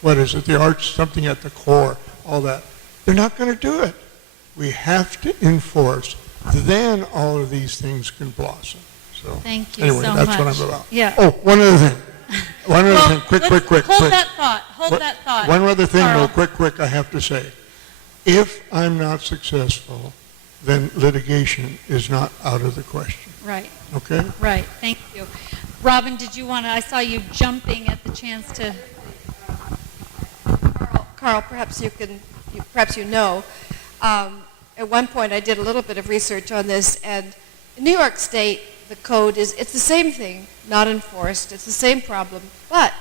what is it, the arts, something at the core, all that. They're not going to do it. We have to enforce. Then all of these things can blossom. So thank you anyway, so that's much. what I'm about. Yeah. Oh, one other thing. One other thing. Quick. Hold that thought. Hold that thought. One other thing, Carl. though, quick, I have to say. If I'm not successful, then litigation is not out of the question. Right. Okay? Right. Thank you. Robin, did you want to, I saw you jumping at the chance to. Carl, perhaps you know, at one point I did a little bit of research on this, and in New York State, the code it's the same thing, not enforced, it's the same problem, but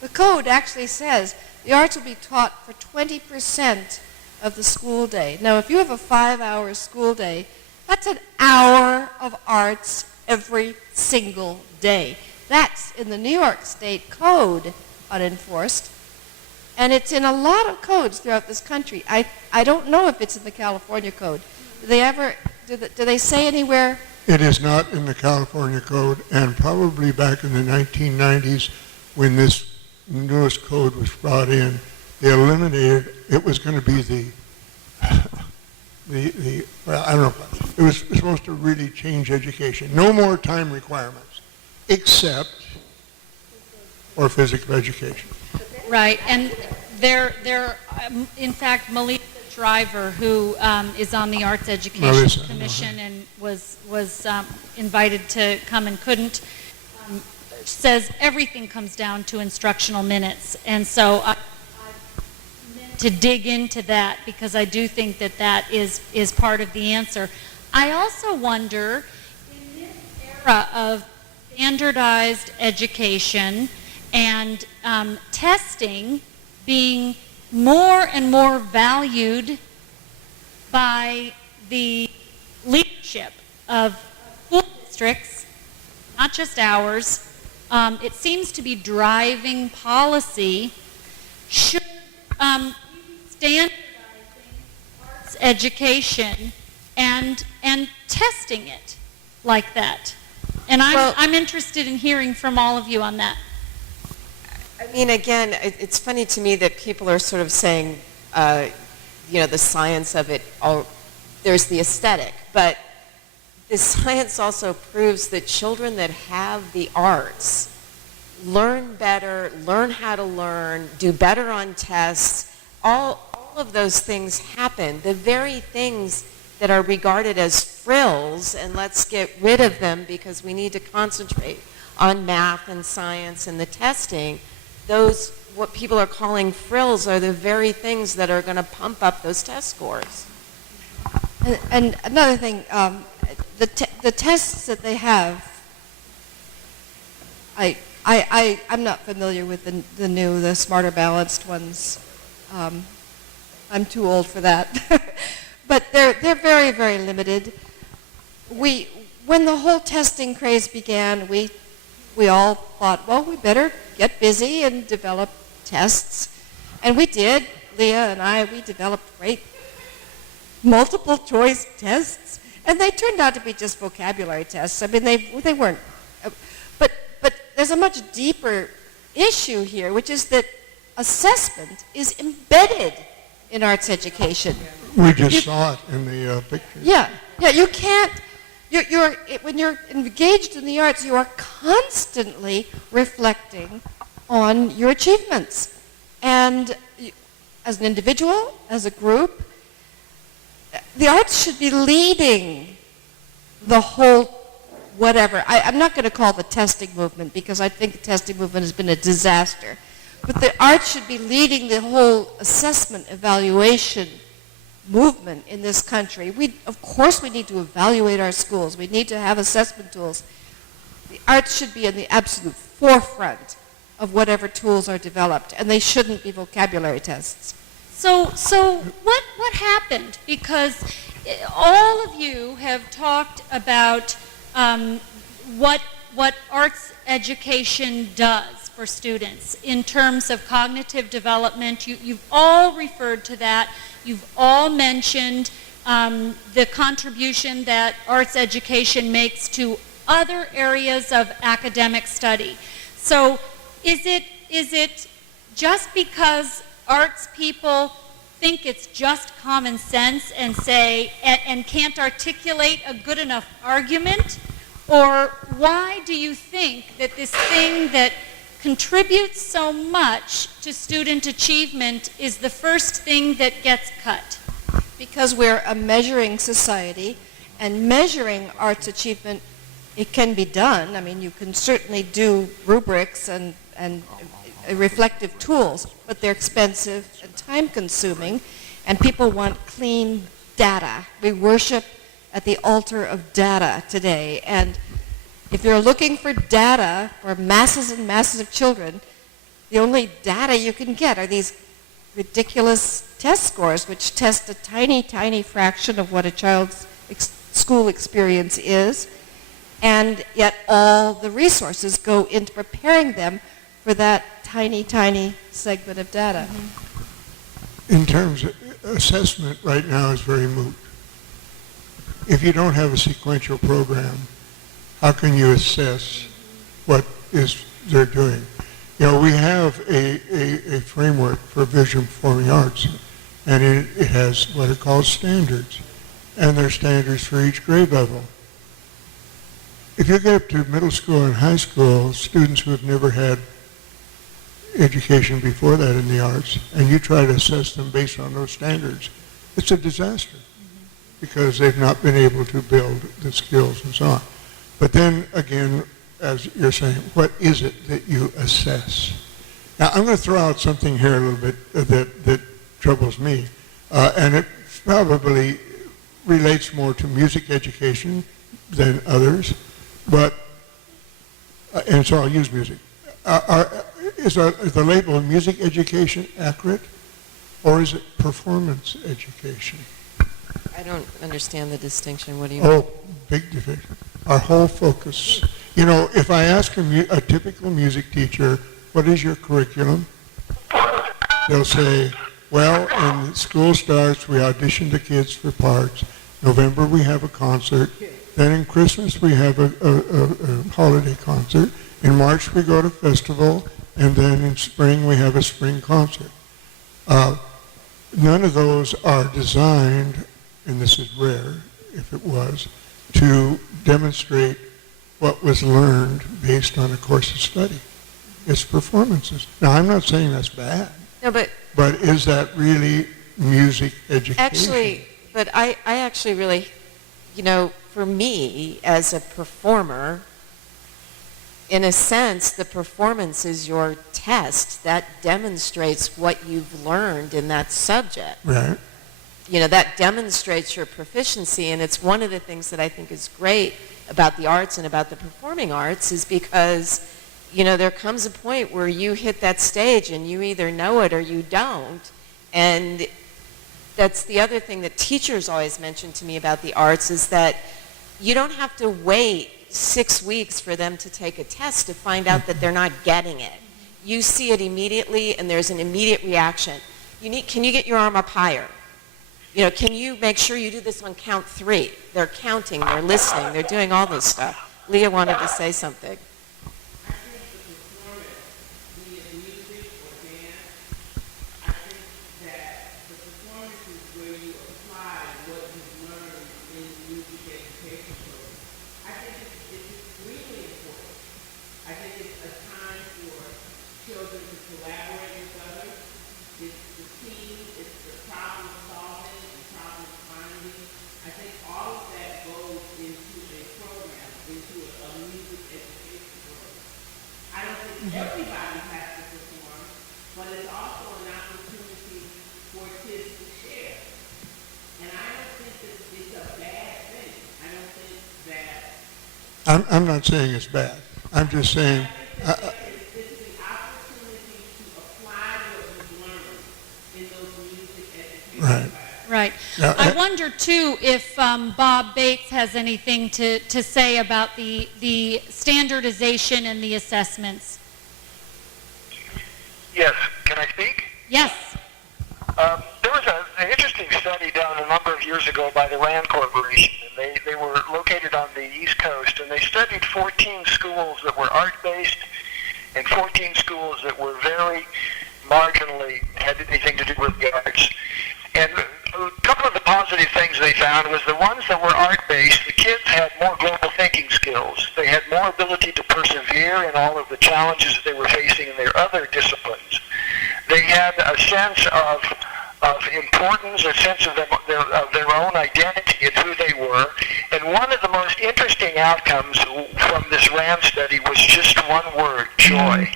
the code actually says the arts will be taught for 20% of the school day. Now, if you have a 5-hour school day, that's an hour of arts every single day. That's in the New York State Code, unenforced. And it's in a lot of codes throughout this country. I don't know if it's in the California Code. Do they say anywhere? It is not in the California Code, and probably back in the 1990s when this newest code was brought in, they eliminated, it was going to be well, I don't know, it was supposed to really change education. No more time requirements, except for physical education. Right, and there, in fact, Melissa Driver, who is on the Arts Education Commission and was invited to come and couldn't, says everything comes down to instructional minutes. And so I meant to dig into that because I do think that is part of the answer. I also wonder, in this era of standardized education and testing being more and more valued by the leadership of school districts, not just ours, it seems to be driving policy. Should we be standardizing arts education and testing it like that? And I'm interested in hearing from all of you on that. I mean, again, it's funny to me that people are sort of saying, the science of it, there's the aesthetic, but the science also proves that children that have the arts learn better, learn how to learn, do better on tests. All of those things happen. The very things that are regarded as frills, and let's get rid of them because we need to concentrate on math and science and the testing, those, what people are calling frills, are the very things that are going to pump up those test scores. And another thing, the tests that they have, I'm not familiar with the smarter balanced ones. I'm too old for that. But they're very, very limited. When the whole testing craze began, we all thought, well, we better get busy and develop tests. And we did. Leah and I, we developed great multiple choice tests. And they turned out to be just vocabulary tests. I mean, they weren't. But there's a much deeper issue here, which is that assessment is embedded in arts education. We just saw it in the picture. Yeah, you can't. When you're engaged in the arts, you are constantly reflecting on your achievements. And as an individual, as a group, the arts should be leading the whole whatever. I'm not going to call the testing movement because I think the testing movement has been a disaster. But the arts should be leading the whole assessment, evaluation movement in this country. Of course we need to evaluate our schools. We need to have assessment tools. The arts should be in the absolute forefront of whatever tools are developed, and they shouldn't be vocabulary tests. So what happened? Because all of you have talked about what arts education does for students in terms of cognitive development. You've all referred to that. You've all mentioned the contribution that arts education makes to other areas of academic study. So is it just because arts people think it's just common sense and say, and can't articulate a good enough argument? Or why do you think that this thing that contributes so much to student achievement is the first thing that gets cut? Because we're a measuring society, and measuring arts achievement, it can be done. I mean, you can certainly do rubrics and reflective tools, but they're expensive and time-consuming, and people want clean data. We worship at the altar of data today, and if you're looking for data for masses and masses of children, the only data you can get are these ridiculous test scores, which test a tiny, tiny fraction of what a child's school experience is, and yet all the resources go into preparing them for that tiny, tiny segment of data. In terms of assessment right now is very moot. If you don't have a sequential program, how can you assess what they're doing? You know, we have a framework for visual performing arts, and it has what it calls standards, and there are standards for each grade level. If you get up to middle school and high school, students who have never had education before that in the arts, and you try to assess them based on those standards, it's a disaster because they've not been able to build the skills and so on. But then again, as you're saying, what is it that you assess? Now, I'm going to throw out something here a little bit that troubles me, and it probably relates more to music education than others, but, and so I'll use music. Is the label of music education accurate, or is it performance education? I don't understand the distinction. What do you mean? Oh, big division. Our whole focus. You know, if I ask a typical music teacher, what is your curriculum? They'll say, well, when school starts, we audition the kids for parts. November, we have a concert. Then in Christmas, we have a holiday concert. In March, we go to festival. And then in spring, we have a spring concert. None of those are designed, and this is rare, if it was, to demonstrate what was learned based on a course of study. It's performances. Now, I'm not saying that's bad. No, but is that really music education? actually, but I actually really, you know, for me as a performer, in a sense, the performance is your test that demonstrates what you've learned in that subject. Right. You know, that demonstrates your proficiency, and it's one of the things that I think is great about the arts and about the performing arts is because, you know, there comes a point where you hit that stage and you either know it or you don't. And that's the other thing that teachers always mention to me about the arts is that you don't have to wait 6 weeks for them to take a test to find out that they're not getting it. You see it immediately and there's an immediate reaction. Can you get your arm up higher? You know, can you make sure you do this on count 3? They're counting, they're listening, they're doing all this stuff. Leah wanted to say something. Everybody has to perform, but it's also an opportunity for kids to share. And I don't think that it's a bad thing. I don't think that... I'm not saying it's bad. I'm just saying... It's the opportunity to apply what you've learned in those music education classes. Right. Yeah, I wonder, too, if Bob Bates has anything to say about the standardization and the assessments. Yes, can I speak? Yes. There was an interesting study done a number of years ago by the RAND Corporation, and they were located on the East Coast, and they studied 14 schools that were art-based and 14 schools that were very marginally had anything to do with the arts. And a couple of the positive things they found was the ones that were art-based, the kids had more global thinking skills. They had more ability to persevere in all of the challenges that they were facing in their other disciplines. They had a sense of importance, a sense of their own identity and who they were. And one of the most interesting outcomes from this RAND study was just one word, joy.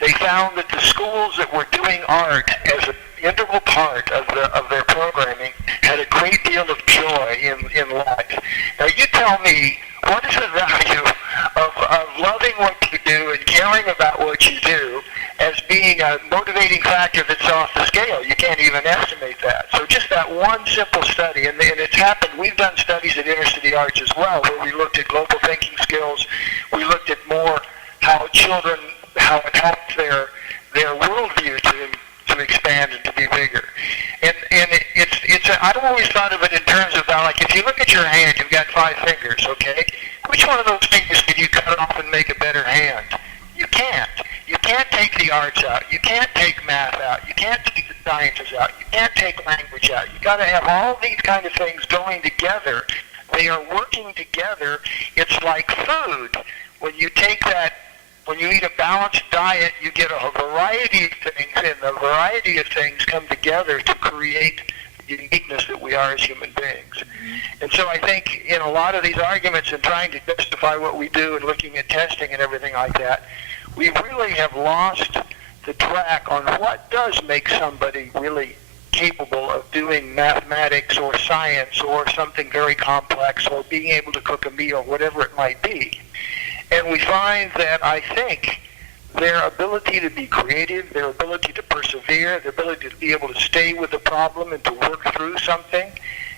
They found that the schools that were doing art as an integral part of their programming had a great deal of joy in life. Now you tell me, what is the value of loving what you do and caring about what you do as being a motivating factor that's off the scale? You can't even estimate that. So just that one simple study, and it's happened, we've done studies at Intercity Arts as well, where we looked at global thinking skills, we looked at more how children, how it helped their worldview to expand and to be bigger. And I've always thought of it in terms of like, if you look at your hand, you've got 5 fingers, okay? Which one of those fingers can you cut off and make a better hand? You can't. You can't take the arts out. You can't take math out. You can't take the sciences out. You can't take language out. You got to have all these kind of things going together. They are working together. It's like food. When you eat a balanced diet, you get a variety of things, and the variety of things come together to create the uniqueness that we are as human beings. And so I think in a lot of these arguments and trying to justify what we do and looking at testing and everything like that, we really have lost the track on what does make somebody really capable of doing mathematics or science or something very complex or being able to cook a meal, whatever it might be. And we find that, I think, their ability to be creative, their ability to persevere, their ability to be able to stay with the problem and to work through something,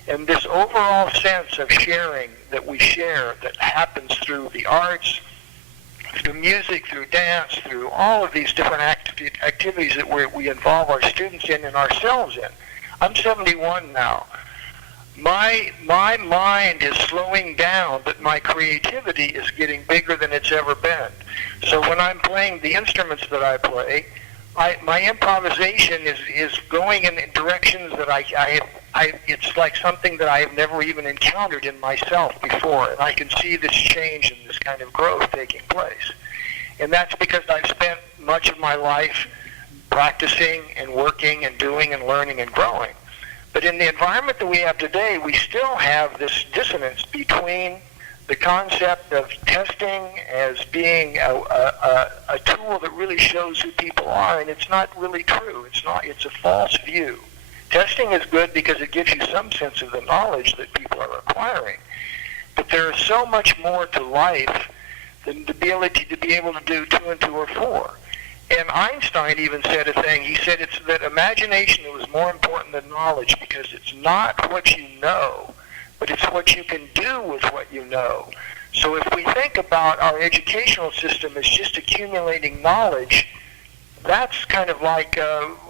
and this overall sense of sharing that we share that happens through the arts, through music, through dance, through all of these different activities that we involve our students in and ourselves in. I'm 71 now. My mind is slowing down, but my creativity is getting bigger than it's ever been. So when I'm playing the instruments that I play, my improvisation is going in directions that it's like something that I have never even encountered in myself before, and I can see this change and this kind of growth taking place. And that's because I've spent much of my life practicing and working and doing and learning and growing. But in the environment that we have today, we still have this dissonance between the concept of testing as being a tool that really shows who people are, and it's not really true. It's a false view. Testing is good because it gives you some sense of the knowledge that people are acquiring. But there is so much more to life than the ability to be able to do 2 and 2 or 4. And Einstein even said a thing. He said it's that imagination was more important than knowledge because it's not what you know, but it's what you can do with what you know. So if we think about our educational system as just accumulating knowledge, that's kind of like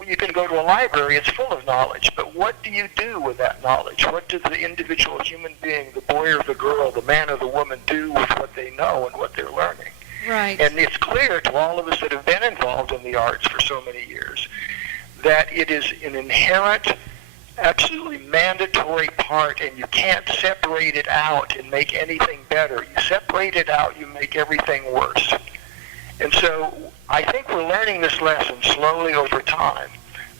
you can go to a library, it's full of knowledge, but what do you do with that knowledge? What does the individual human being, the boy or the girl, the man or the woman do with what they know and what they're learning? Right. And it's clear to all of us that have been involved in the arts for so many years that it is an inherent, absolutely mandatory part, and you can't separate it out and make anything better. You separate it out, you make everything worse. And so I think we're learning this lesson slowly over time,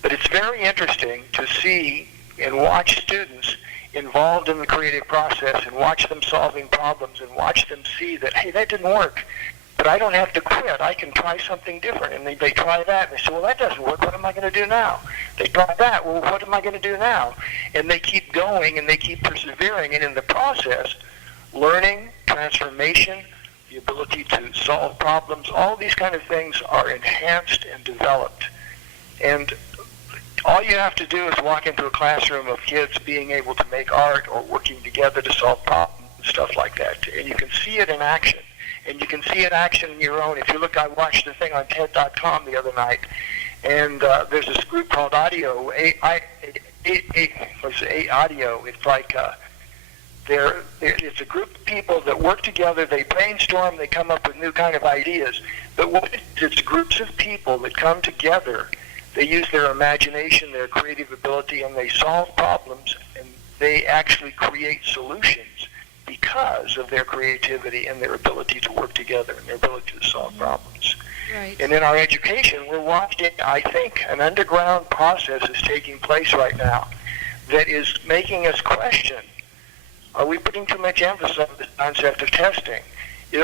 but it's very interesting to see and watch students involved in the creative process and watch them solving problems and watch them see that, hey, that didn't work. But I don't have to quit. I can try something different. And they try that, and they say, well, that doesn't work. What am I going to do now? They try that. Well, what am I going to do now? And they keep going, and they keep persevering. And in the process, learning, transformation, the ability to solve problems, all these kind of things are enhanced and developed. And all you have to do is walk into a classroom of kids being able to make art or working together to solve problems and stuff like that. And you can see it in action. And you can see it in action in your own. If you look, I watched the thing on TED.com the other night, and there's this group called Audio. Audio. It's like it's a group of people that work together. They brainstorm. They come up with new kind of ideas. But what it's groups of people that come together They use their imagination, their creative ability, and they solve problems, and they actually create solutions because of their creativity and their ability to work together and their ability to solve problems. Right. And in our education, we're watching, I think, an underground process is taking place right now that is making us question, are we putting too much emphasis on the concept of testing?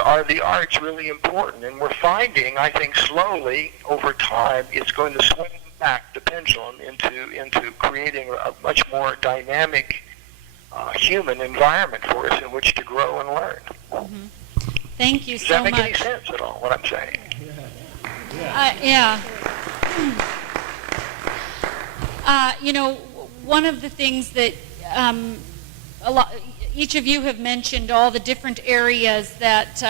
Are the arts really important? And we're finding, I think, slowly, over time, it's going to swing back the pendulum into creating a much more dynamic human environment for us in which to grow and learn. Thank you Does so that make much. any sense at all, what I'm saying? Yeah. One of the things that each of you have mentioned all the different areas that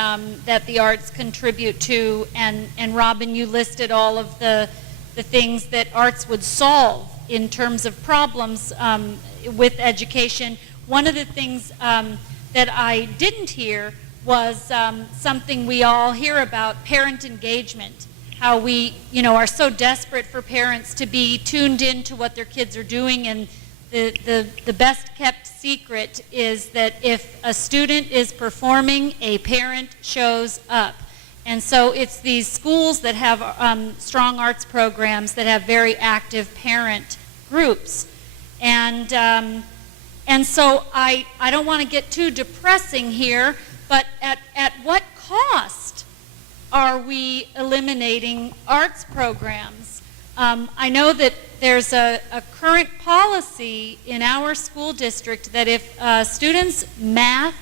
that the arts contribute to, and Robin, you listed all of the things that arts would solve in terms of problems with education. One of the things that I didn't hear was something we all hear about: parent engagement. How we, are so desperate for parents to be tuned in to what their kids are doing, and the best kept secret is that if a student is performing, a parent shows up. And so it's these schools that have strong arts programs that have very active parent groups. And so I don't want to get too depressing here, but at what cost are we eliminating arts programs? I know that there's a current policy in our school district that if students' math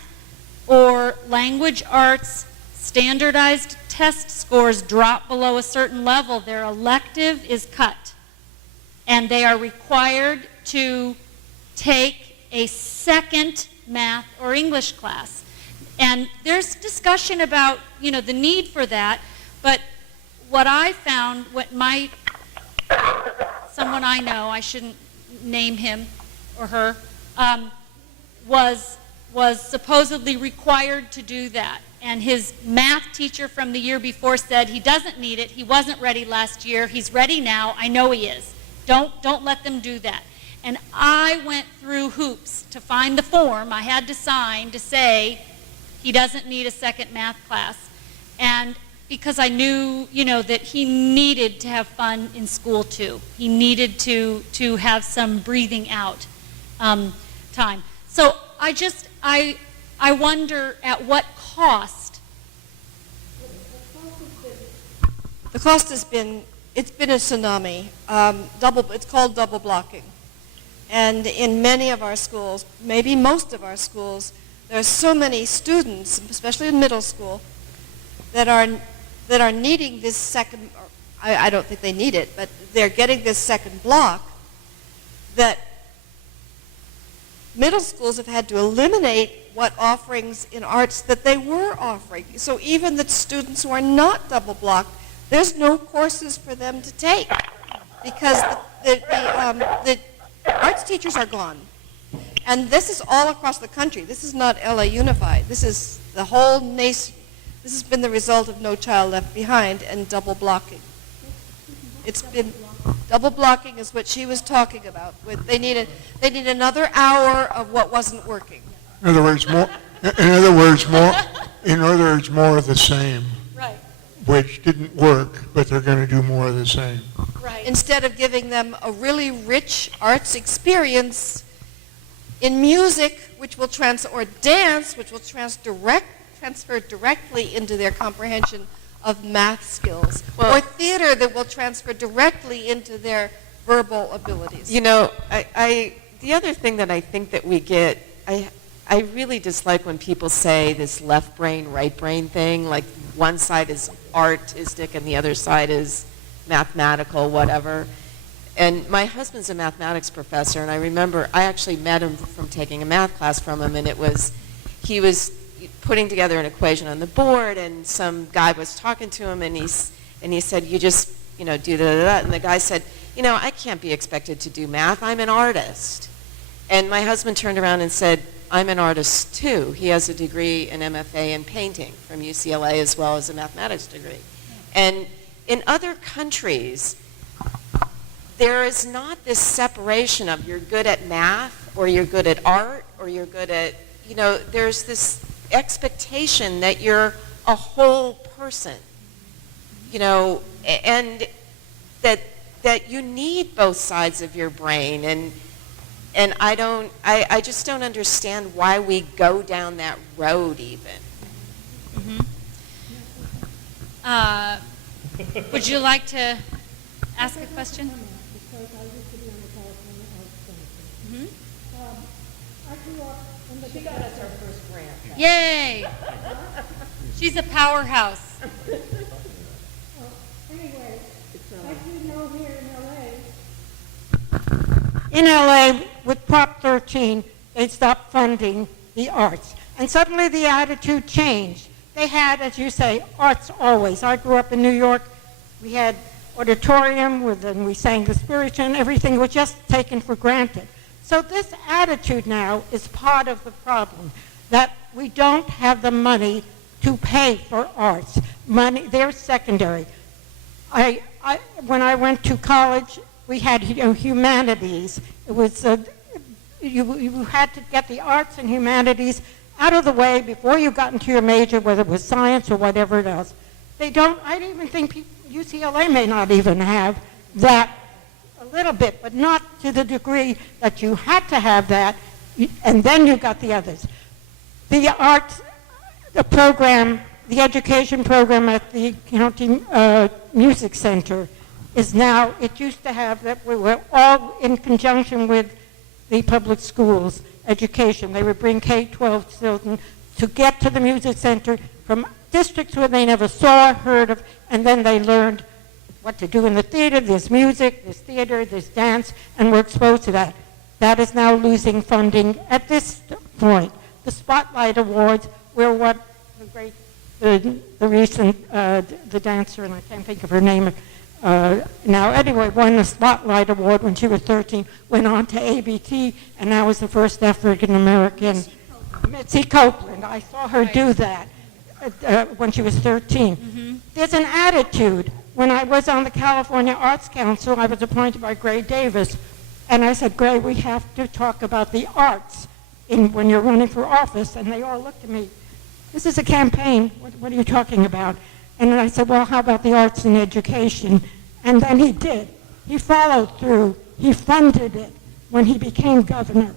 or language arts standardized test scores drop below a certain level, their elective is cut. And they are required to take a second math or English class. And there's discussion about, the need for that, but what I found, someone I know, I shouldn't name him or her, was supposedly required to do that. And his math teacher from the year before said he doesn't need it, he wasn't ready last year, he's ready now, I know he is. Don't let them do that. And I went through hoops to find the form I had to sign to say he doesn't need a second math class. And because I knew, that he needed to have fun in school too. He needed to have some breathing out time. So I wonder at what cost. The cost has been, it's been a tsunami. It's called double blocking. And in many of our schools, maybe most of our schools, there are so many students, especially in middle school, that are needing this second, I don't think they need it, but they're getting this second block, that middle schools have had to eliminate what offerings in arts that they were offering. So even the students who are not double blocked, there's no courses for them to take because the arts teachers are gone. And this is all across the country. This is not LA Unified. This is the whole nation. This has been the result of No Child Left Behind and double blocking. It's been, double blocking is what she was talking about. They need another hour of what wasn't working. In other words, more of the same. Right. Which didn't work, but they're going to do more of the same. Right. Instead of giving them a really rich arts experience in music, which will or dance, which will transfer directly into their comprehension of math skills, or theater that will transfer directly into their verbal abilities. The other thing that I think that we get, I really dislike when people say this left brain, right brain thing, like one side is artistic and the other side is mathematical, whatever. And my husband's a mathematics professor, and I remember I actually met him from taking a math class from him, and he was putting together an equation on the board, and some guy was talking to him, and he said, you just, do da-da-da, and the guy said, I can't be expected to do math, I'm an artist. And my husband turned around and said, I'm an artist too. He has a degree, an MFA in painting from UCLA as well as a mathematics degree. And in other countries, there is not this separation of you're good at math or you're good at art or you're good at, there's this expectation that you're a whole person, and that you need both sides of your brain. And I just don't understand why we go down that road even. Would you like to ask a question? Because I used to be on the California Arts Council. I grew up in the She got us our first grant. Yay! She's a powerhouse. Anyway, as you know here in LA, with Prop 13, they stopped funding the arts. And suddenly the attitude changed. They had, as you say, arts always. I grew up in New York. We had auditorium, and we sang the spiritual, and everything was just taken for granted. So this attitude now is part of the problem, that we don't have the money to pay for arts. Money, they're secondary. When I went to college, we had humanities. It was you had to get the arts and humanities out of the way before you got into your major, whether it was science or whatever it else. They don't. I even think UCLA may not even have that. A little bit, but not to the degree that you had to have that, and then you got the others. The arts, the program, the education program at the County Music Center is now, it used to have that we were all in conjunction with the public schools education. They would bring K-12 children to get to the music center from districts where they never saw, heard of, and then they learned what to do in the theater. There's music, there's theater, there's dance, and we're exposed to that. That is now losing funding at this point. The Spotlight Awards were what the recent, the dancer, and I can't think of her name now, anyway, won the Spotlight Award when she was 13, went on to ABT, and now is the first African American. Mitzi Copeland. I saw her do that when she was 13. There's an attitude. When I was on the California Arts Council, I was appointed by Gray Davis, and I said, Gray, we have to talk about the arts when you're running for office, and they all looked at me. This is a campaign. What are you talking about? And I said, well, how about the arts and education? And then he did. He followed through. He funded it when he became governor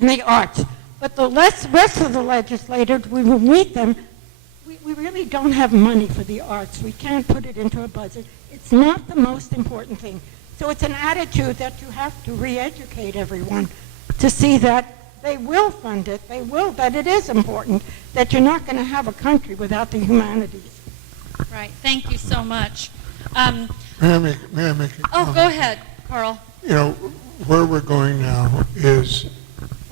in the arts. But the rest of the legislators, we will meet them, we really don't have money for the arts. We can't put it into a budget. It's not the most important thing. So it's an attitude that you have to re-educate everyone to see that they will fund it, that it is important, that you're not going to have a country without the humanities. Right. Thank you so much. May I make a comment? Go ahead, Carl. Where we're going now is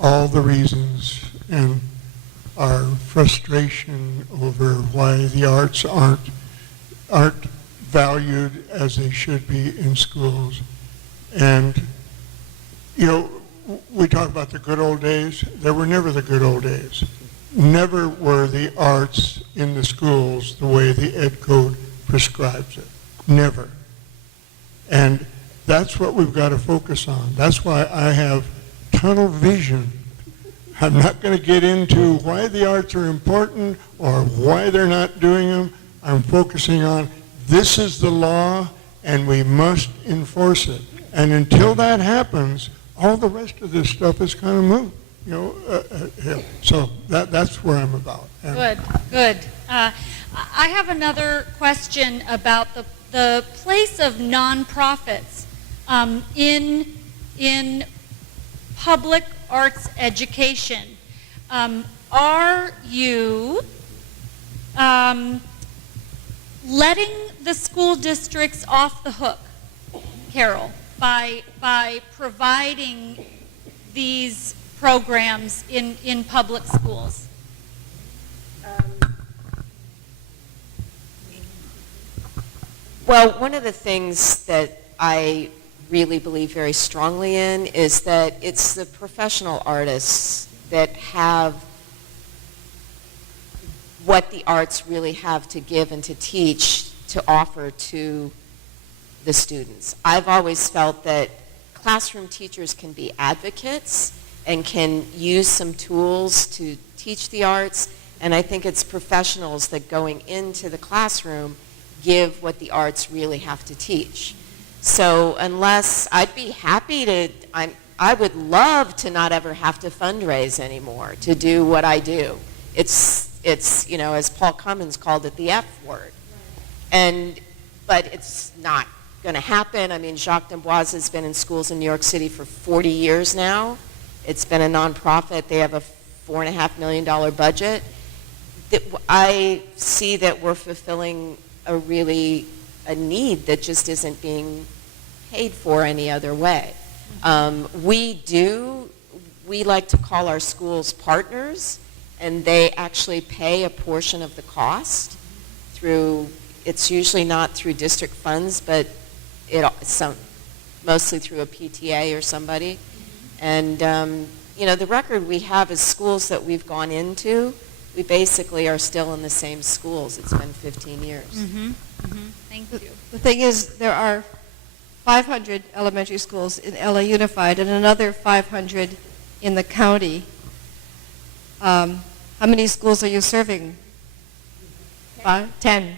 all the reasons and our frustration over why the arts aren't valued as they should be in schools. And, we talk about the good old days. There were never the good old days. Never were the arts in the schools the way the Ed Code prescribes it. Never. And that's what we've got to focus on. That's why I have tunnel vision. I'm not going to get into why the arts are important or why they're not doing them. I'm focusing on this is the law and we must enforce it. And until that happens, all the rest of this stuff is kind of moot. So that's where I'm about. And Good. I have another question about the place of nonprofits in public arts education. Are you letting the school districts off the hook, Carol, by providing these programs in public schools? Well, one of the things that I really believe very strongly in is that it's the professional artists that have what the arts really have to give and to teach, to offer to the students. I've always felt that classroom teachers can be advocates and can use some tools to teach the arts, and I think it's professionals that going into the classroom give what the arts really have to teach. So unless, I'd be happy to, I would love to not ever have to fundraise anymore to do what I do. It's you know, as Paul Cummins called it, the F word. But it's not going to happen. I mean, Jacques D'Amboise has been in schools in New York City for 40 years now. It's been a nonprofit. They have a $4.5 million budget. I see that we're fulfilling a need that just isn't being paid for any other way. We like to call our schools partners, and they actually pay a portion of the cost through, it's usually not through district funds, but mostly through a PTA or somebody. And, you know, the record we have is schools that we've gone into, we basically are still in the same schools. It's been 15 years. Thank you. The thing is, there are 500 elementary schools in LA Unified and another 500 in the county. How many schools are you serving? 10.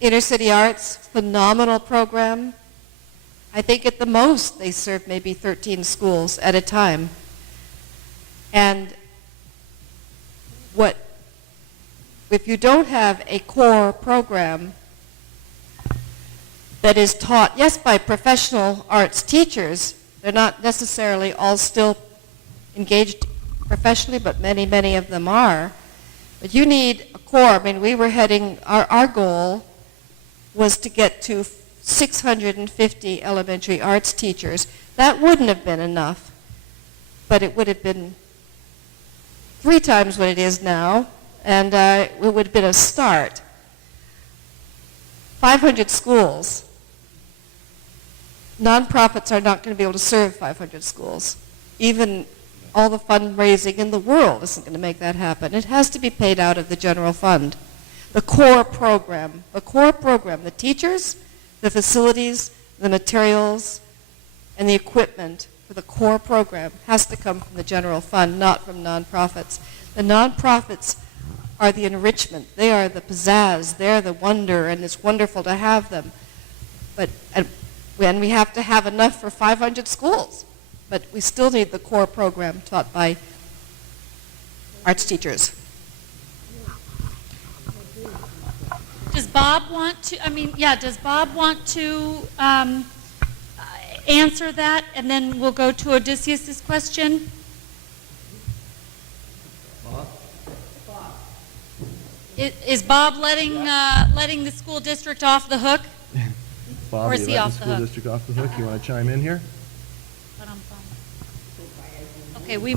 Inner City Arts, phenomenal program. I think at the most they serve maybe 13 schools at a time. And if you don't have a core program that is taught, yes, by professional arts teachers, they're not necessarily all still engaged professionally, but many, many of them are. But you need a core. I mean, we were heading, our goal was to get to 650 elementary arts teachers. That wouldn't have been enough, but it would have been 3 times what it is now, and it would have been a start. 500 schools. Nonprofits are not going to be able to serve 500 schools. Even all the fundraising in the world isn't going to make that happen. It has to be paid out of the general fund. The core program, the teachers, the facilities, the materials, and the equipment for the core program has to come from the general fund, not from nonprofits. The nonprofits are the enrichment. They are the pizzazz. They're the wonder, and it's wonderful to have them. But when we have to have enough for 500 schools, but we still need the core program taught by arts teachers. Does Bob want to, does Bob want to answer that? And then we'll go to Odysseus's question. Is Bob letting the school district off the hook? Bob, Or is he off the school hook? district off the hook? You want to chime in here? Okay, we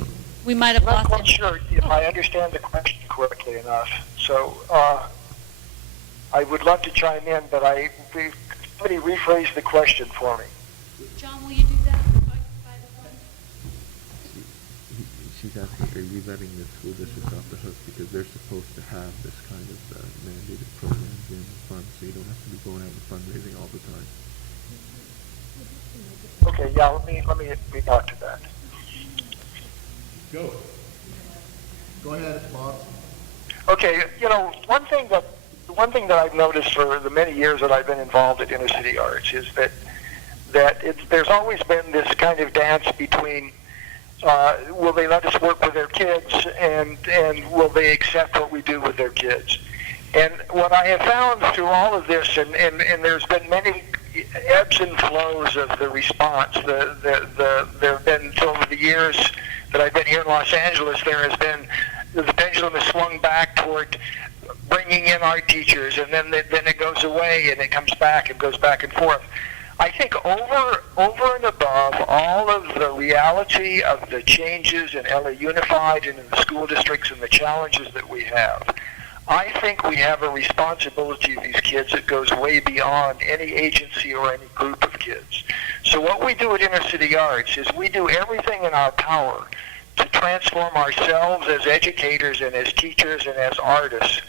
might have I'm not lost quite him. sure if I understand the question correctly enough. So I would love to chime in, but somebody rephrase the question for me. John, will you do that? She's asking, are you letting the school district off the hook because they're supposed to have this kind of mandated programs in funds, so you don't have to be going out and fundraising all the time? Okay, yeah, let me talk to that. Go ahead, Bob. Okay, you know, one thing that I've noticed for the many years that I've been involved at Inner City Arts is that there's always been this kind of dance between will they let us work with their kids and will they accept what we do with their kids? And what I have found through all of this, and there's been many ebbs and flows of the response. There have been, over the years that I've been here in Los Angeles, the pendulum has swung back toward bringing in art teachers, and then it goes away and it comes back and goes back and forth. I think over and above all of the reality of the changes in LA Unified and in the school districts and the challenges that we have, I think we have a responsibility to these kids that goes way beyond any agency or any group of kids. So what we do at Inner City Arts is we do everything in our power to transform ourselves as educators and as teachers and as artists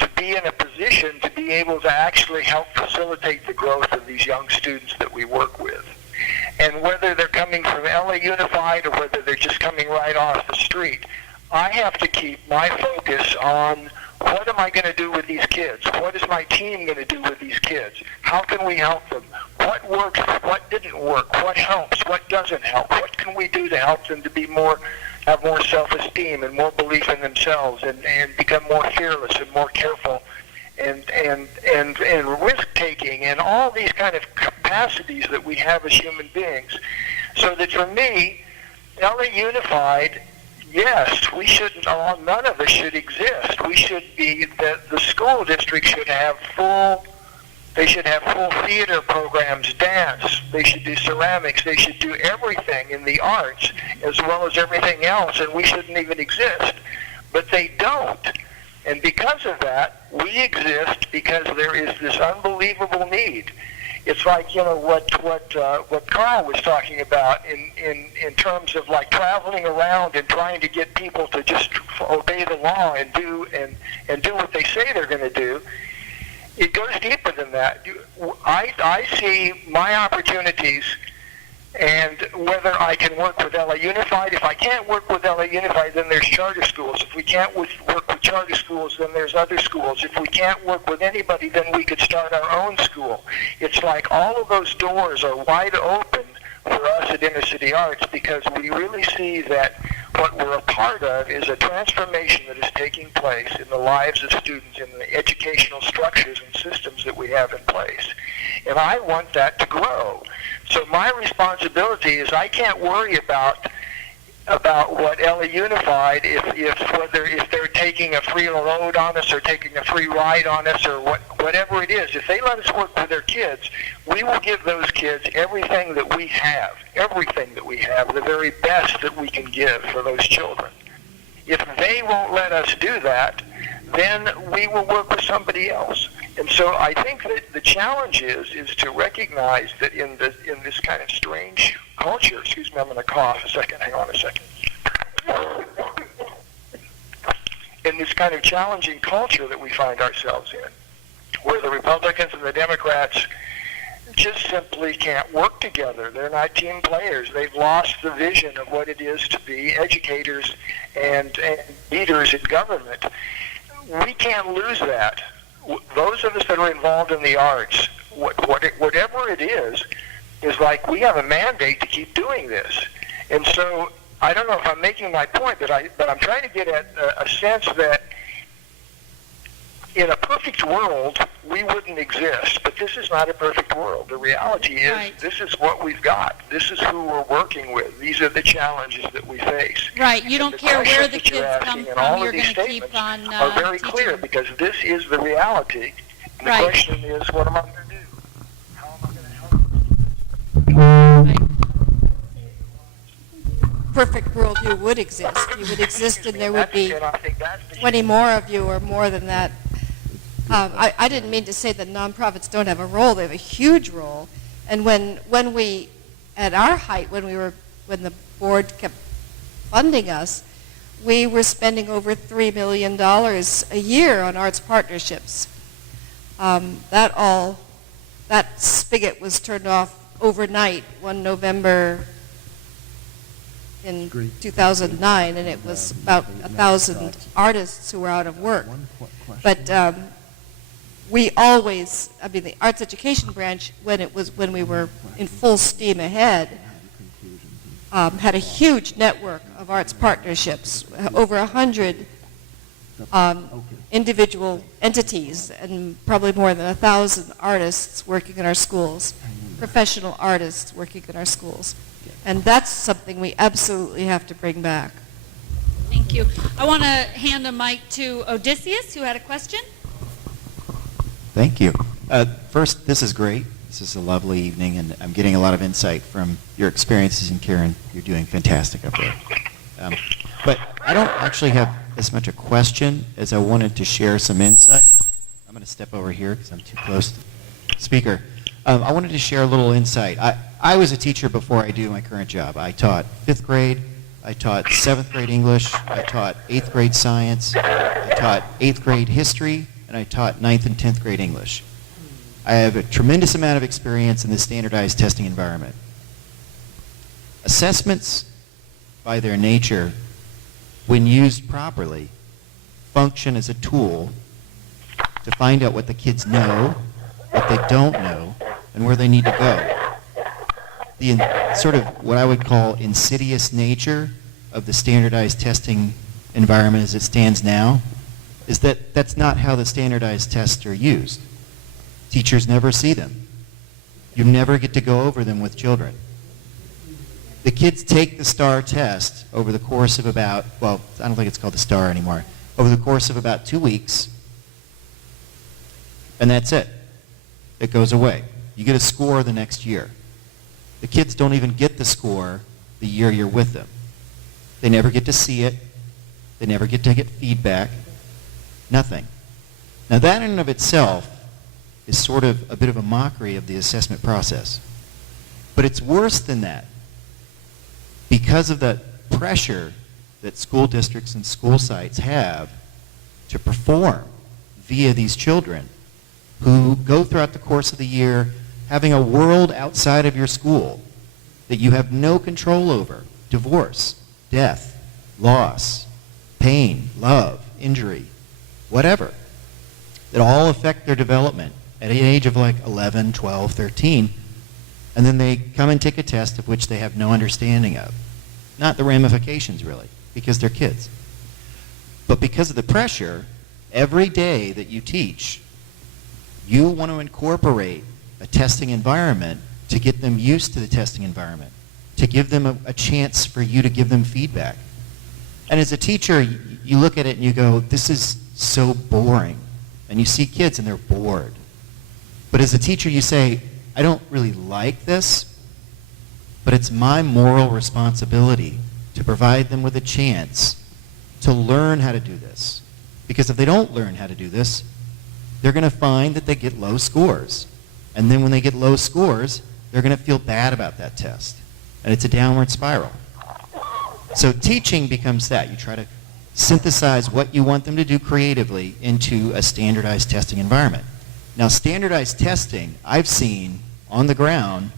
to be in a position to be able to actually help facilitate the growth of these young students that we work with. And whether they're coming from LA Unified or whether they're just coming right off the street, I have to keep my focus on what am I going to do with these kids? What is my team going to do with these kids? How can we help them? What works? What didn't work? What helps? What doesn't help? What can we do to help them to be have more self-esteem and more belief in themselves and become more fearless and more careful and risk-taking and all these kind of capacities that we have as human beings. So that for me, LA Unified, yes, we shouldn't, none of us should exist. We should be, the school district should have full theater programs, dance, they should do ceramics, they should do everything in the arts as well as everything else, and we shouldn't even exist. But they don't. And because of that, we exist because there is this unbelievable need. It's like, what Carl was talking about in terms of like traveling around and trying to get people to just obey the law and do what they say they're going to do. It goes deeper than that. I see my opportunities and whether I can work with LA Unified. If I can't work with LA Unified, then there's charter schools. If we can't work with charter schools, then there's other schools. If we can't work with anybody, then we could start our own school. It's like all of those doors are wide open for us at Inner City Arts because we really see that what we're a part of is a transformation that is taking place in the lives of students in the educational structures and systems that we have in place. And I want that to grow. So my responsibility is I can't worry about what LA Unified if they're taking a free load on us or taking a free ride on us or whatever it is. If they let us work with their kids, we will give those kids everything that we have, the very best that we can give for those children. If they won't let us do that, then we will work with somebody else. And so I think that the challenge is to recognize that in this kind of strange culture, excuse me, I'm going to cough a second, hang on a second. In this kind of challenging culture that we find ourselves in, where the Republicans and the Democrats just simply can't work together. They're not team players. They've lost the vision of what it is to be educators and leaders in government. We can't lose that. Those of us that are involved in the arts, whatever it is like we have a mandate to keep doing this. And so I don't know if I'm making my point, but I'm trying to get at a sense that in a perfect world, we wouldn't exist, but this is not a perfect world. The reality is Right. This is what we've got. This is who we're working with. These are the challenges that we face. Right, you don't care where the questions that you're kids come asking and from, all you're of these going to keep statements on are very teaching clear them. because this is the reality. And Right. the question is, what am I going to do? How am I going to help? Right. Perfect world, you would exist. You would exist, and there would be And I think that's the 20 more of you or more than that. I didn't mean to say that nonprofits don't have a role. They have a huge role. And when we, at our height, when the board kept funding us, we were spending over $3 million a year on arts partnerships. That spigot was turned off overnight one November in 2009, and it was about 1,000 artists who were out of work. But we always, the arts education branch, when we were in full steam ahead, had a huge network of arts partnerships, over 100 individual entities, and probably more than 1,000 artists working in our schools, professional artists working in our schools. And that's something we absolutely have to bring back. Thank you. I want to hand a mic to Odysseus, who had a question. Thank you. First, this is great. This is a lovely evening, and I'm getting a lot of insight from your experiences. And Karen, you're doing fantastic up there. But I don't actually have as much a question as I wanted to share some insight. I'm going to step over here because I'm too close to the speaker. I wanted to share a little insight. I was a teacher before I do my current job. I taught 5th grade. I taught 7th grade English. I taught 8th grade science. I taught 8th grade history. and I taught 9th and 10th grade English. I have a tremendous amount of experience in the standardized testing environment. Assessments, by their nature, when used properly, function as a tool to find out what the kids know, what they don't know, and where they need to go. The sort of what I would call insidious nature of the standardized testing environment as it stands now is that that's not how the standardized tests are used. Teachers never see them. You never get to go over them with children. The kids take the STAR test over the course of about, well, I don't think it's called the STAR anymore, over the course of about 2 weeks, and that's it. It goes away. You get a score the next year. The kids don't even get the score the year you're with them. They never get to see it. They never get to get feedback. Nothing. Now that in and of itself is sort of a bit of a mockery of the assessment process. But it's worse than that. Because of the pressure that school districts and school sites have to perform via these children who go throughout the course of the year having a world outside of your school that you have no control over. Divorce, death, loss, pain, love, injury, whatever. That all affect their development at an age of like 11, 12, 13, and then they come and take a test of which they have no understanding of. Not the ramifications, really, because they're kids. But because of the pressure, every day that you teach, you want to incorporate a testing environment to get them used to the testing environment, to give them a chance for you to give them feedback. And as a teacher, you look at it and you go, this is so boring. And you see kids and they're bored. But as a teacher, you say, I don't really like this, but it's my moral responsibility to provide them with a chance to learn how to do this. Because if they don't learn how to do this, they're going to find that they get low scores. And then when they get low scores, they're going to feel bad about that test. And it's a downward spiral. So teaching becomes that. You try to synthesize what you want them to do creatively into a standardized testing environment. Now, standardized testing, I've seen on the ground,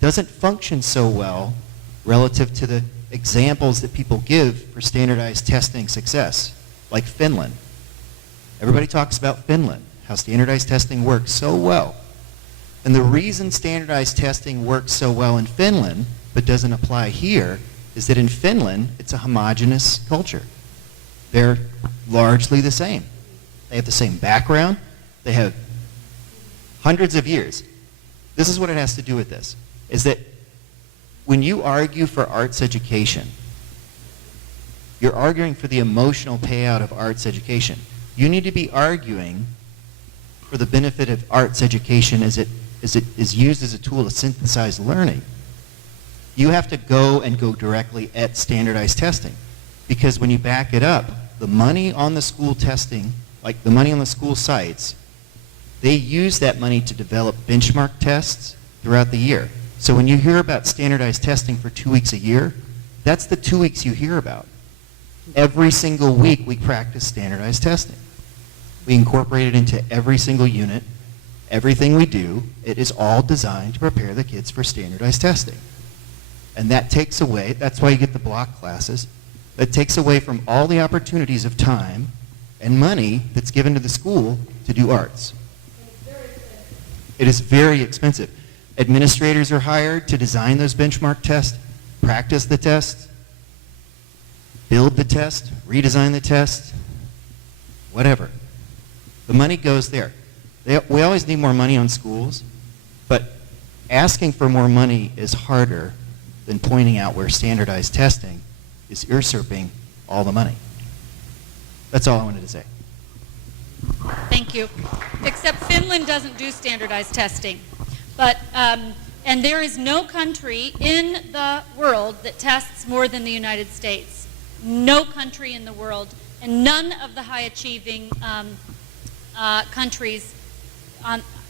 doesn't function so well relative to the examples that people give for standardized testing success, like Finland. Everybody talks about Finland, how standardized testing works so well. And the reason standardized testing works so well in Finland, but doesn't apply here, is that in Finland, it's a homogeneous culture. They're largely the same. They have the same background. They have hundreds of years. This is what it has to do with this, is that when you argue for arts education, you're arguing for the emotional payout of arts education. You need to be arguing for the benefit of arts education as it is used as a tool to synthesize learning. You have to go directly at standardized testing. Because when you back it up, the money on the school testing, like the money on the school sites, they use that money to develop benchmark tests throughout the year. So when you hear about standardized testing for 2 weeks a year, that's the 2 weeks you hear about. Every single week we practice standardized testing. We incorporate it into every single unit. Everything we do, it is all designed to prepare the kids for standardized testing. And that takes away, that's why you get the block classes, that takes away from all the opportunities of time and money that's given to the school to do arts. It is very expensive. Administrators are hired to design those benchmark tests, practice the test, build the test, redesign the test, whatever. The money goes there. We always need more money on schools, but asking for more money is harder than pointing out where standardized testing is usurping all the money. That's all I wanted to say. Thank you. Except Finland doesn't do standardized testing. But, and there is no country in the world that tests more than the United States. No country in the world. And none of the high-achieving countries,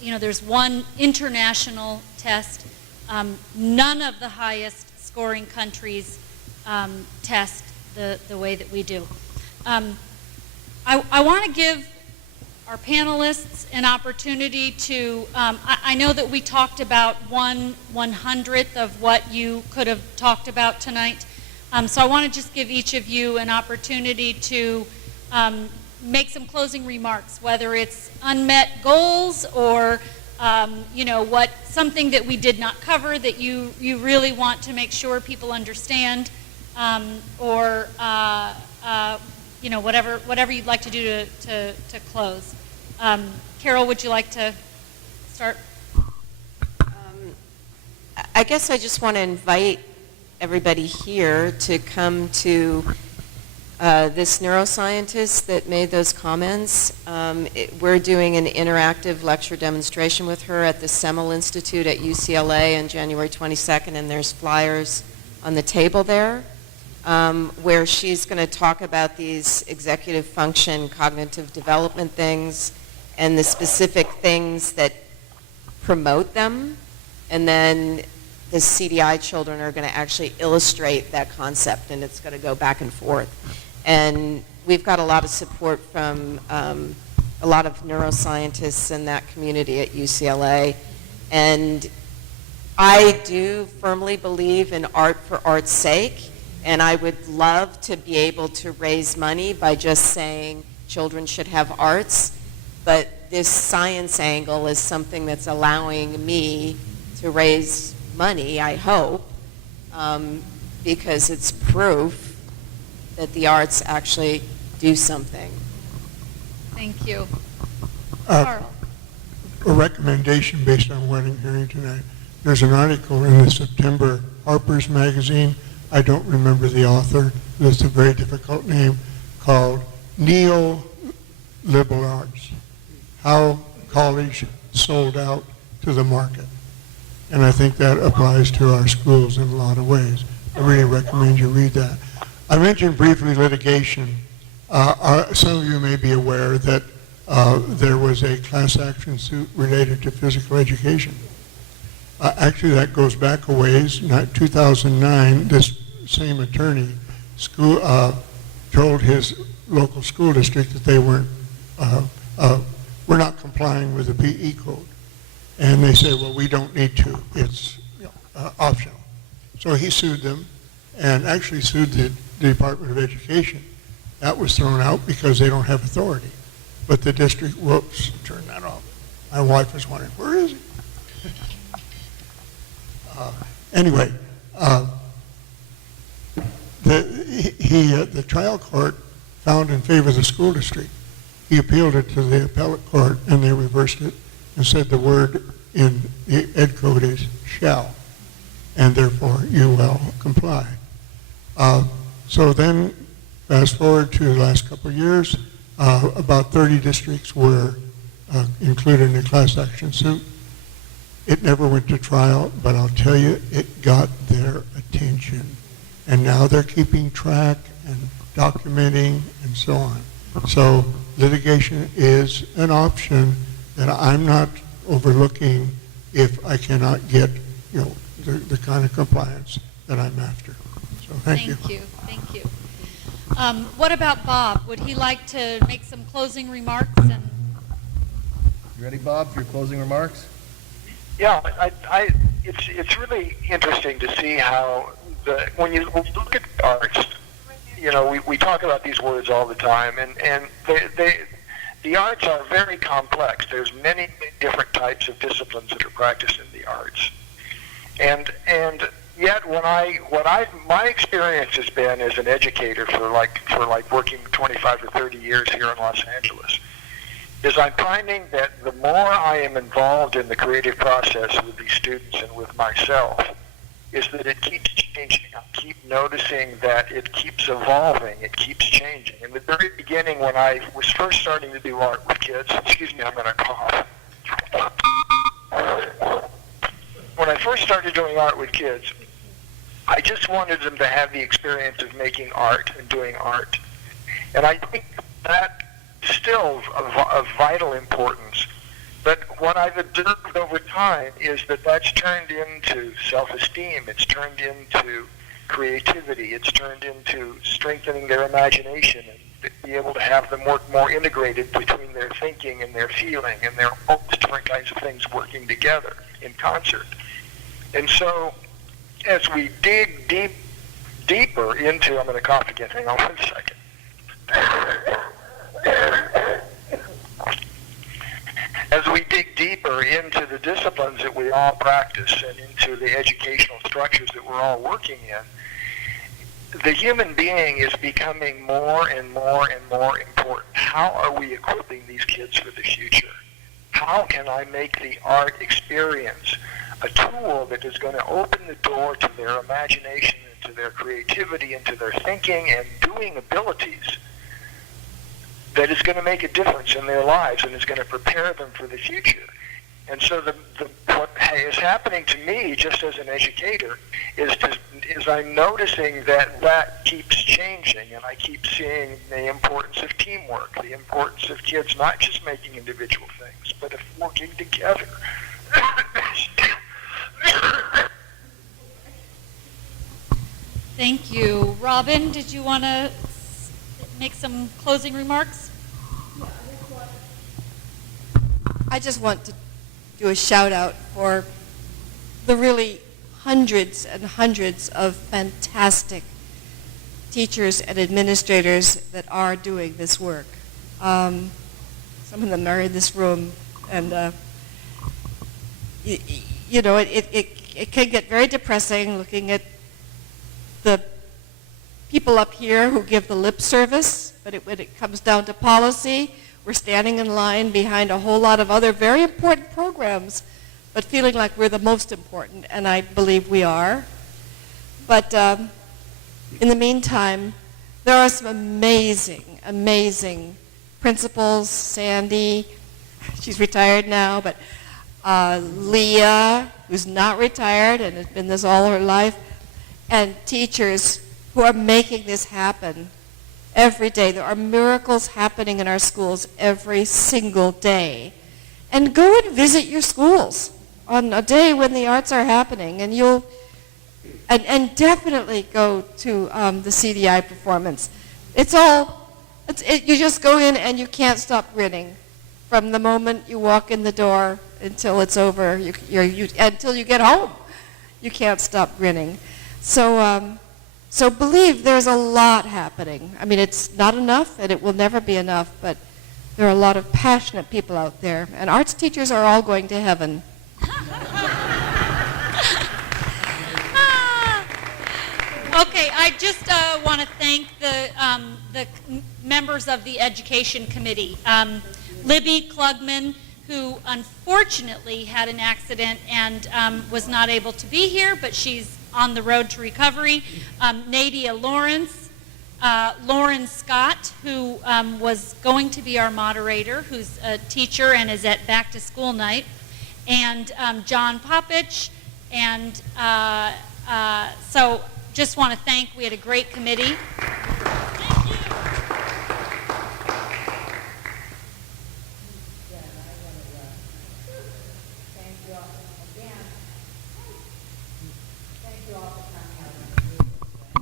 there's one international test. None of the highest scoring countries test the way that we do. I want to give our panelists an opportunity to, I know that we talked about 1/100th of what you could have talked about tonight. So I want to just give each of you an opportunity to make some closing remarks, whether it's unmet goals or something that we did not cover that you really want to make sure people understand, or whatever you'd like to do to close. Carol, would you like to start? I guess I just want to invite everybody here to come to this neuroscientist that made those comments. We're doing an interactive lecture demonstration with her at the Semel Institute at UCLA on January 22nd, and there's flyers on the table there, where she's going to talk about these executive function, cognitive development things, and the specific things that promote them, and then the CDI children are going to actually illustrate that concept, and it's going to go back and forth. And we've got a lot of support from a lot of neuroscientists in that community at UCLA. And I do firmly believe in art for art's sake, and I would love to be able to raise money by just saying children should have arts, but this science angle is something that's allowing me to raise money, I hope, because it's proof that the arts actually do something. Thank you. A recommendation based on what I'm hearing tonight. There's an article in the September Harper's Magazine. I don't remember the author. It's a very difficult name, called Neo-Liberal Arts, How College Sold Out to the Market. And I think that applies to our schools in a lot of ways. I really recommend you read that. I mentioned briefly litigation. Some of you may be aware that there was a class action suit related to physical education. Actually, that goes back a ways. 2009, this same attorney told his local school district that they were not complying with the PE code. And they said, well, we don't need to. It's optional. So he sued them and actually sued the Department of Education. That was thrown out because they don't have authority. But the district, whoops, turned that off. My wife was wondering, where is he? Anyway, the trial court found in favor of the school district. He appealed it to the appellate court, and they reversed it and said the word in the ed code is shall, and therefore you will comply. So then, fast forward to the last couple of years, about 30 districts were included in the class action suit. It never went to trial, but I'll tell you, it got their attention. And now they're keeping track and documenting and so on. So litigation is an option that I'm not overlooking if I cannot get, the kind of compliance that I'm after. So thank you. Thank you. What about Bob? Would he like to make some closing remarks? You ready, Bob, for your closing remarks? Yeah, it's really interesting to see how when you look at arts, we talk about these words all the time, and the arts are very complex. There's many different types of disciplines that are practiced in the arts, and yet my experience has been as an educator for working 25 or 30 years here in Los Angeles, is I'm finding that the more I am involved in the creative process with these students and with myself, is that it keeps changing. I keep noticing that it keeps evolving, it keeps changing. In the very beginning, when I was first starting to do art with kids, excuse me, I'm going to cough. When I first started doing art with kids, I just wanted them to have the experience of making art and doing art. And I think that still of vital importance. But what I've observed over time is that that's turned into self-esteem, it's turned into creativity, it's turned into strengthening their imagination be able to have them work more integrated between their thinking and their feeling and their all these different kinds of things working together in concert. And so as we dig deeper into, I'm going to cough again, hang on 1 second. As we dig deeper into the disciplines that we all practice and into the educational structures that we're all working in, the human being is becoming more and more and more important. How are we equipping these kids for the future? How can I make the art experience a tool that is going to open the door to their imagination and to their creativity and to their thinking and doing abilities that is going to make a difference in their lives and is going to prepare them for the future? And so what is happening to me, just as an educator, is I'm noticing that keeps changing, and I keep seeing the importance of teamwork, the importance of kids not just making individual things, but of working together. Thank you. Robin, did you want to make some closing remarks? I just want to do a shout out for the really hundreds and hundreds of fantastic teachers and administrators that are doing this work. Some of them are in this room, and it can get very depressing looking at the people up here who give the lip service, but when it comes down to policy, we're standing in line behind a whole lot of other very important programs, but feeling like we're the most important, and I believe we are. But in the meantime, there are some amazing, amazing principals. Sandy, she's retired now, but Leah, who's not retired and has been this all her life, and teachers who are making this happen every day. There are miracles happening in our schools every single day. And go and visit your schools on a day when the arts are happening, and and definitely go to the CDI performance. You just go in and you can't stop grinning from the moment you walk in the door until it's over, until you get home. You can't stop grinning. So believe there's a lot happening. I mean, it's not enough, and it will never be enough, but there are a lot of passionate people out there, and arts teachers are all going to heaven. Okay, I just want to thank the members of the Education Committee. Libby Klugman, who unfortunately had an accident and was not able to be here, but she's on the road to recovery. Nadia Lawrence, Lauren Scott, who was going to be our moderator, who's a teacher and is at back to school night, and John Popich, and so just want to thank, we had a great committee. Thank you.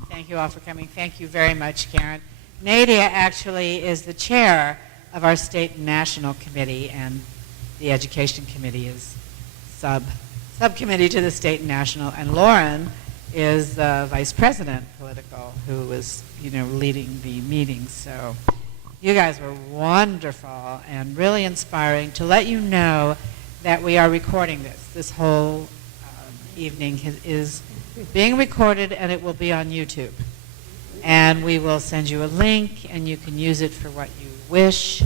Thank you all for coming. Thank you very much, Karen. Nadia actually is the chair of our state and national committee, and the education committee is subcommittee to the state and national. And Lauren is the vice president political, who is leading the meetings. So you guys were wonderful and really inspiring. To let you know that we are recording this whole evening is being recorded, and it will be on YouTube. And we will send you a link, and you can use it for what you wish.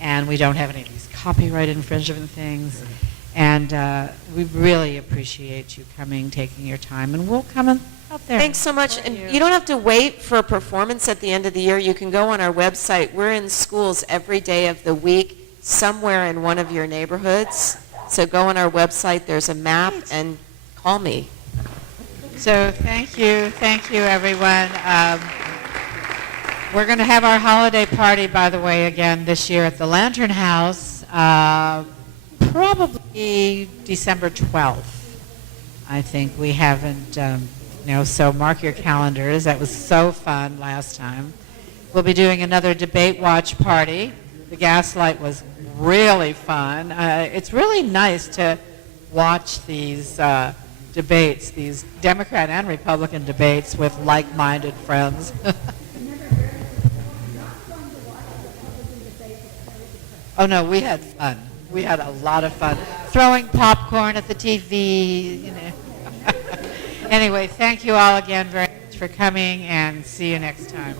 And we don't have any of these copyright infringement things. And we really appreciate you coming, taking your time, and we'll come out there. Thanks so much. And you don't have to wait for a performance at the end of the year. You can go on our website. We're in schools every day of the week, somewhere in one of your neighborhoods. So go on our website. There's a map, and call me. So thank you, everyone. We're going to have our holiday party, by the way, again this year at the Lantern House, probably December 12th. I think we haven't, so mark your calendars. That was so fun last time. we'll be doing another debate watch party. The Gaslight was really fun. It's really nice to watch these debates, these Democrat and Republican debates with like-minded friends. Oh no, we had fun. We had a lot of fun. Throwing popcorn at the TV, you know. Anyway, thank you all again very much for coming, and see you next time.